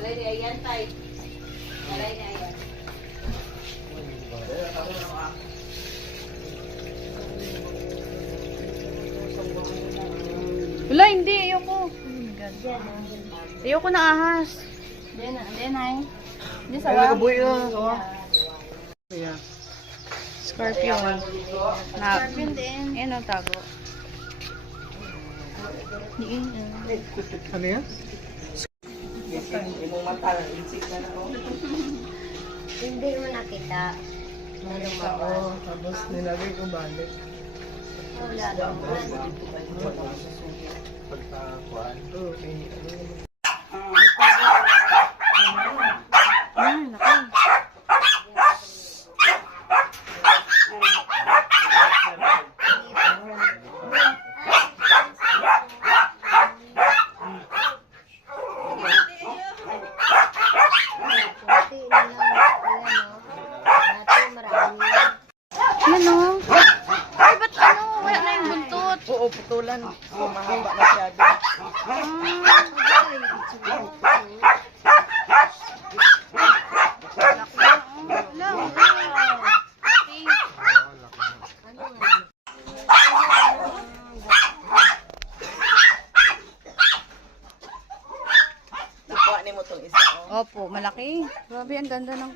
Malay di ayan, tay. Malay di ayan. Wala, hindi. Ayoko. Oh my God. Ayoko na ahas. Diyan ay. Hindi sawa. Kaya. Scorpion. Scorpion din. Ayan ang tago. Ano yan? Hindi mo nakita. Oo, tapos nilagay ko balik. Wala daw. Pagkakuan. Okay. Laki. Yan o. Ay, ba't ano? Wala na yung buntot. Oo, putulan. Mahaba masyado. Nakuha ni mo itong isa. Opo, malaki. Grabe, ang ganda ng